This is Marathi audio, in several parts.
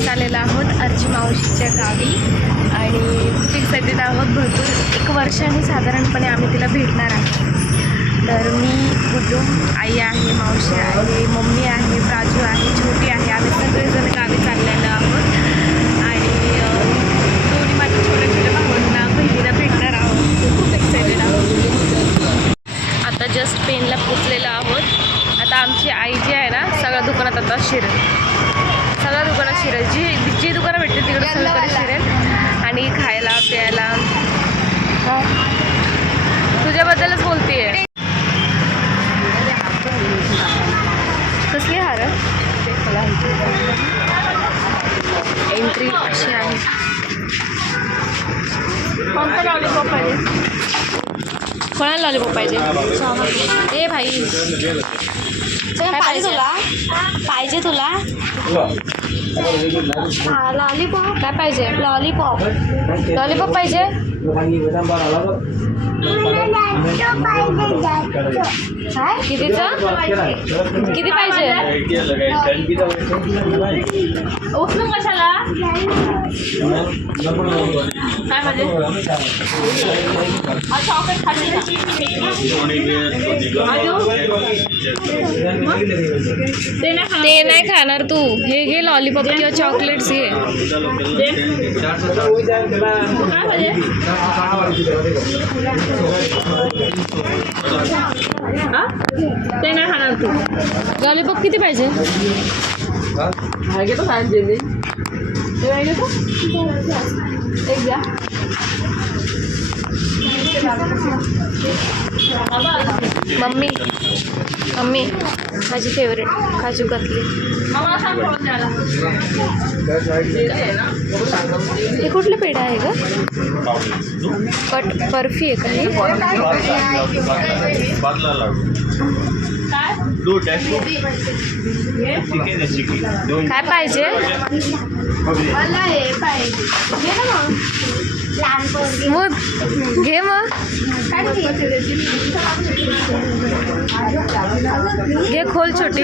आम्ही चाललेलो आहोत अर्ची मावशीच्या गावी आणि खूप एक्सायटेड आहोत. भरपूर 1 वर्षाने साधारणपणे आम्ही तिला भेटणार आहे. तर मी गुड्डू, आई आहे, मावशी आहे, मम्मी आहे, प्राजू आहे, छोटी आहे. आम्ही सगळेजण गावी चाललेलो आहोत आणि दोन्ही माझ्या छोट्या छोट्या भावांना बहिणीला भेटणार आहोत. खूप एक्सायटेड आहोत. आता जस्ट पेनला पोचलेलो आहोत. आता आमची आई जी आहे ना सगळ्या दुकानात आता शिरेल, सगळ्या दुकानात शिरेल. जी दुकानं भेटते तिकडे सगळीकडे शिरेल आणि खायला प्यायला. तुझ्याबद्दलच बोलतेय. कसली हार एंट्री अशी आहे. कोणता लॉलीपॉप पाहिजे? कोणाला लॉलीपॉप पाहिजे? ए भाई काय पाहिजे तुला? पाहिजे तुला लॉलीपॉप? काय पाहिजे? लॉलीपॉप. लॉलीपॉप पाहिजे? काय कितीचं? किती पाहिजे? उचलून कशाला? काय पाहिजे? चॉकलेट खाली ते नाही खाणार तू. हे घे लॉलीपॉप किंवा चॉकलेट्स घे. ते नाही खाणार तू. लॉलीपॉप किती पाहिजे? एक द्या. मम्मी मम्मी माझी फेवरेट काजू कतली. हे कुठलं पेढा आहे ग? बर्फी आहे का? काय पाहिजे? मग घे. मग घे, खोल छोटी.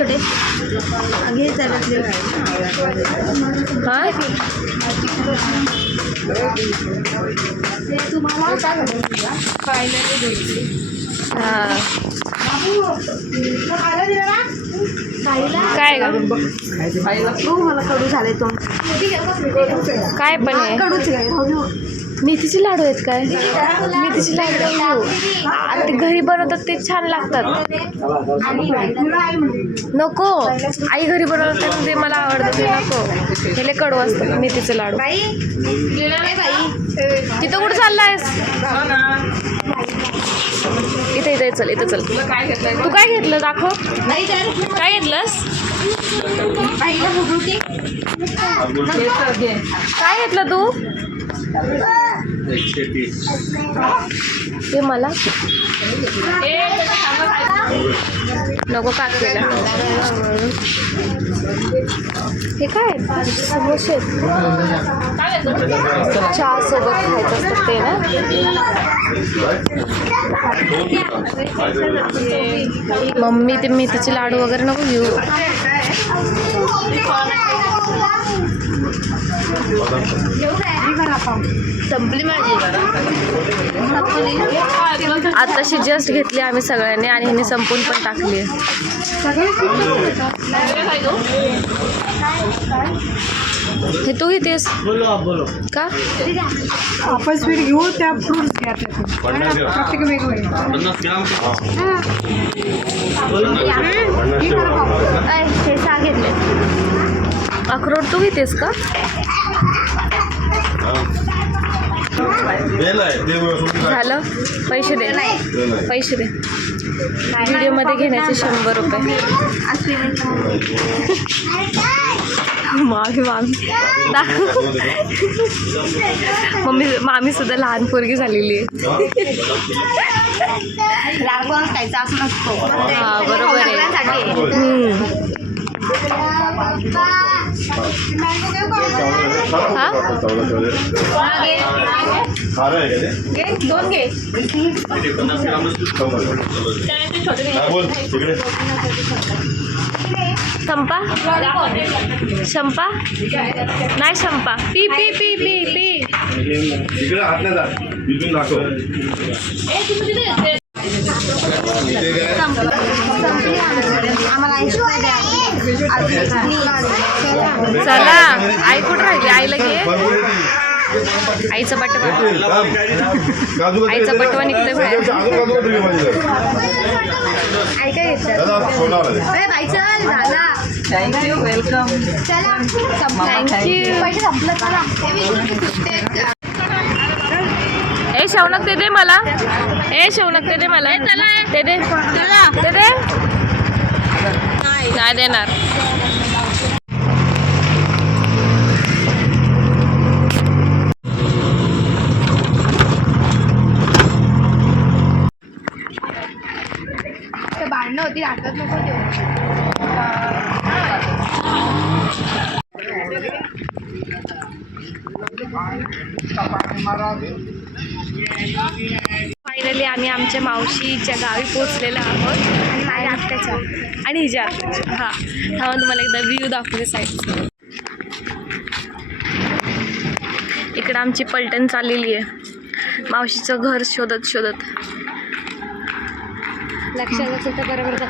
हां काय ग? मला कडू झाले तो. काय पण आहे? कडूच मेथीचे लाडू आहेत काय? मेथीचे लाडू आता ते घरी बनवतात ते छान लागतात. नको, आई घरी बनवतात ते मला आवडतं. ते नको, हे कडू असतात मेथीचे लाडू. तिथं कुठं चाललायस? इथे इथे चल, इथं चल. तू काय घेतलं? दाखव. काय घेतलंस? काय घेतलं तू? ते मला नको काकीला. हे काय? समोसे चहा सोबत खायचं असतं ते ना. मम्मी ते मेथीचे लाडू वगैरे नको घेऊ. संपली माझी. आताशी जस्ट घेतली आम्ही सगळ्यांनी आणि ह्याने संपून पण टाकली. हे तू घेतेस का? आपण स्वीट घेऊ त्या फ्रुट्स घ्या. प्रत्येक वेगवेगळे. हे सहा घेतले. अक्रोड तू घेतेस का? झालं. पैसे दे, पैसे दे. व्हिडिओमध्ये घेण्याचे 100 रुपये. मामी सुद्धा लहान पोरगी झालेली आहे. हा बरोबर आहे. दोन घे. संपा शंपा नाही Shampa P P P P P इकडे हात नाही जा इथून दाखव चला आई कुठं राहिली आईला घे आईचा बटवा आईचा बटवा निघतोय बाहेर आई काय थँक्यू वेलकम ए शौनक दे दे मला ए शौनक दे दे मला दे दे दे दे नाही देणार भांडणं होती हातात नको फायनली आम्ही आमच्या मावशीच्या गावी पोचलेलो आहोत आणि माझ्या आत्याच्या आणि हिच्या आत्याच्या हां हा तुम्हाला एकदा व्ह्यू दाखवते साईड इकडं आमची पलटण चाललेली आहे मावशीचं घर शोधत शोधत लक्षात बरोबर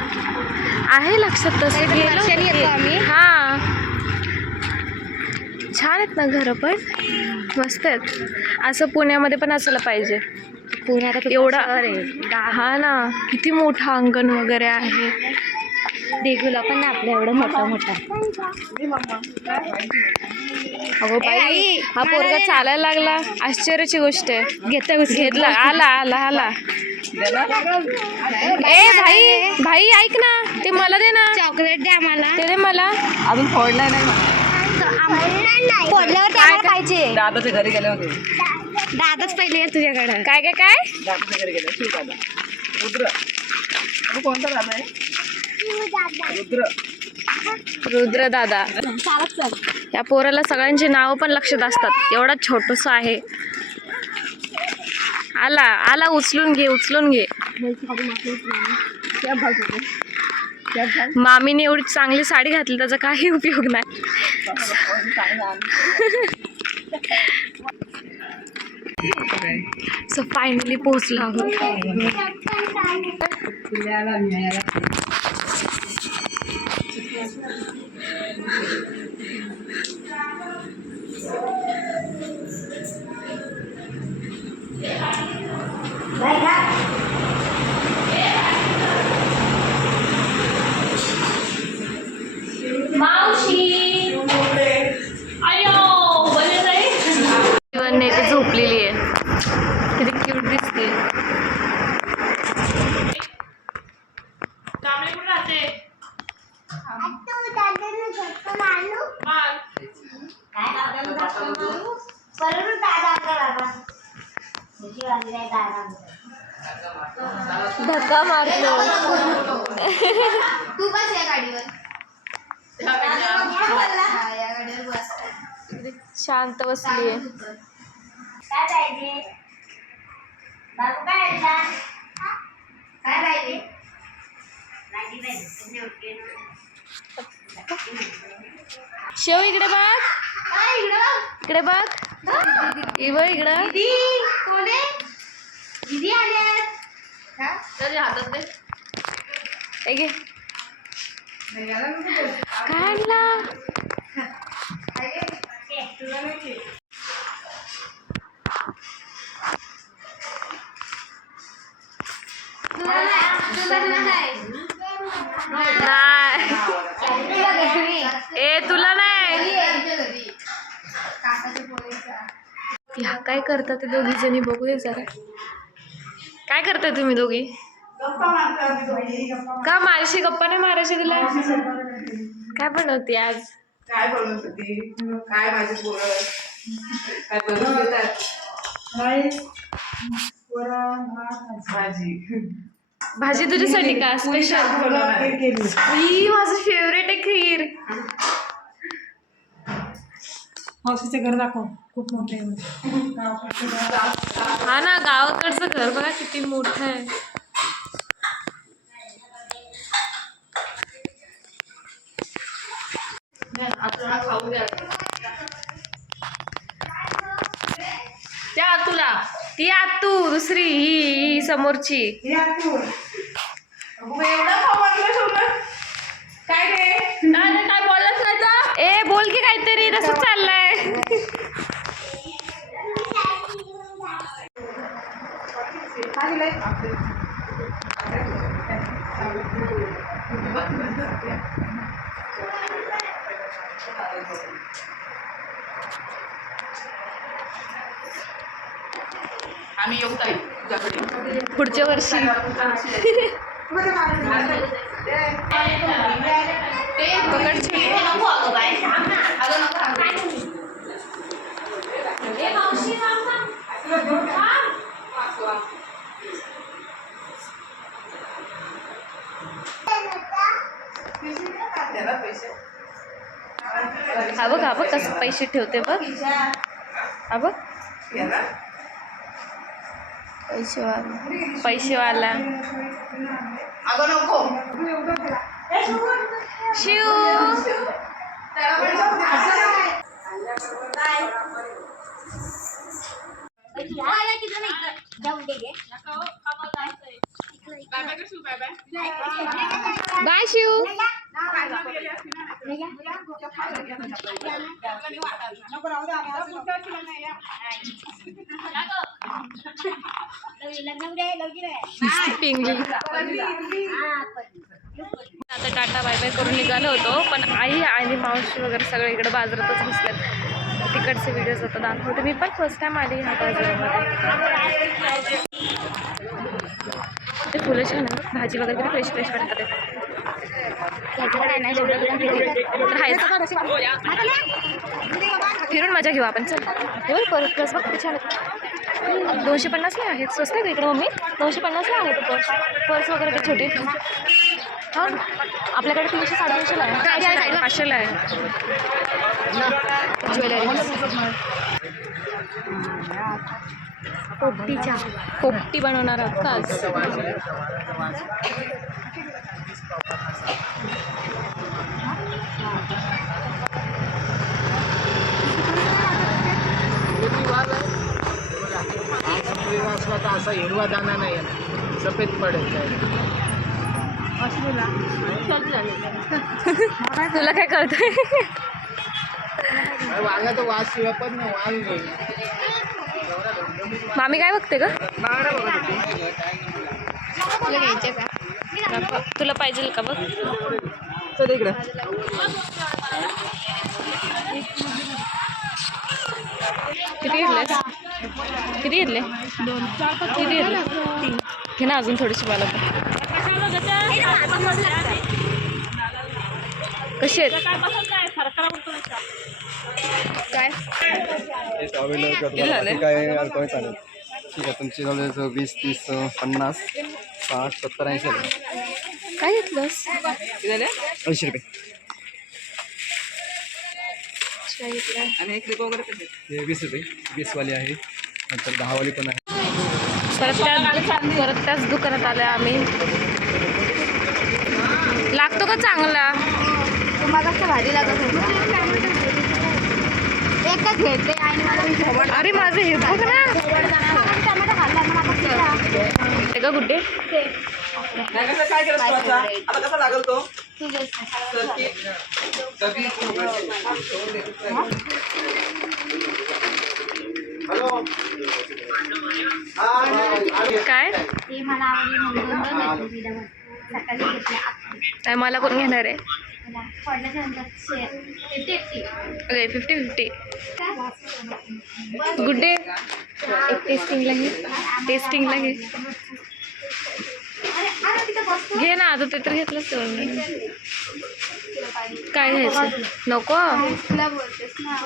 आहे लक्षात तसं येतो आम्ही हां छान आहेत ना घरं पण मस्त आहेत असं पुण्यामध्ये पण असायला पाहिजे पुण्यात एवढा अरे हा ना किती मोठं अंगण वगैरे आहे देगूला पण ना आपलं एवढं मोठं मोठं अगो बाई हा पोरगा चालायला लागला आश्चर्याची गोष्ट आहे घेतला आला आला आला ए भाई भाई ऐक ना ते मला दे ना चॉकलेट दे आम्हाला ते दे मला अजून फोडलाय नाही फोडल्यावर काय पाहिजे दादाच्या घरी गेले होते दादाच पहिले आहे तुझ्याकडं काय काय काय दादाच्या घरी गेले शिव दादा रुद्र कोणता दादा आहे रुद्र दादा या पोराला सगळ्यांची नावं पण लक्षात असतात एवढा छोटस आहे आला आला उचलून घे मामीने एवढी चांगली साडी घातली त्याचा काही उपयोग नाही सो फायनली पोहोचलो आहोत नेते झोपलेली आहे किती क्यूट दिसते धक्का मारतो तू बस या गाडीवर शांत बसली आहे काय पाहिजे बाबू काय आणला काय पाहिजे नाही पाहिजे शेव इकडे बघ इकडे बघ इकडं दीदी कोण आहे दीदी आल्यात हातात दे घे काय आणला ए तुला नाही ह्या काय करता ते दोघी जणी बघू दे जरा काय करताय तुम्ही दोघी का माझ्याशी गप्पा नाही मारायची तुला काय बनवते आज काय बनवत होती काय भाजी पोळं काय बनवतात भाजी भाजी तुझ्यासाठी का स्पेशल माझं फेवरेट आहे खीर मावशीचं घर दाखव खूप मोठं आहे हा ना गावाकडचं घर बघा किती मोठं आहे आपल्याला खाऊ द्या त्या तुला ती आतू दुसरी ही समोरची. एवढा खाऊ वाटलं सोनं काय रे काय बोललाच नाही तर ए बोल की काहीतरी तसं चाललंय. आम्ही येऊ ताई तुझ्याकडे पुढच्या वर्षी हा बघ कसं पैसे ठेवते बघ. हा बघ पैसेवाला अगं नको शिव. बाय शिव. पिंगली. आता टाटा बाय बाय करून निघालो होतो, पण आई आणि मावशी वगैरे सगळे इकडे बाजारातच बसल्यात. तिकडचे व्हिडिओज आता दाखवते. मी पण फर्स्ट टाइम आली ह्या बाजारामध्ये. ते फुलं छान आहे, भाजी वगैरे किती फ्रेश फ्रेश वाटतात. फिरून मजा घेऊ आपण. चल हे परत प्लस बघ किती छान आहे. 250ला आहेत. स्वस्त आहे इकडे मम्मी. 250ला आहे पर्स. पर्स वगैरे ते छोटे. हां आपल्याकडे 300 350ला आहे. 500ला आहे ज्वेलरी. पोपटी बनवणार आहोत का आज. असा हिरवा दाना नाही सफेद पडेल तुला काय कळतंय. वांगा तर वास पण वांग मामी काय बघते का. तुला घ्यायचे का. तुला पाहिजे का बघ. चल इकडे किती घेतलेस. किती घेतले. 2 किती घेतले. 3 घे ना अजून थोडीशी. मला पण कशी आहेत काय झाले. काय कमी चालेल. ठीक आहे तुमची झाले 20 30 50 60 70 80 काय घेतलंस. 80 रुपये. आणि एक लिप वगैरे कसे हे 20 रुपये. 20 वाली आहे, नंतर 10 वाली पण आहे. परत त्याच दुकानात आले आम्ही. लागतो का चांगला. तुम्हाला कसं भारी लागत होतं. एकच घेतले आणि मला अरे माझं हे बघ ना. टमाटा खाल्ला ना आता हे का गुड्डे. काय केलं आता कसा लागल तो काय ते मला आवडले म्हणून 2 घेतले सकाळी घेतले. काय मला कोण घेणार आहे. पडल्याच्या नंतर 50-50 गुड्डे. एक टेस्टिंगला घे. घे ना आता ते तर घेतलंच तेवढं. काय घ्यायचं नको. तुला बोलतेस ना.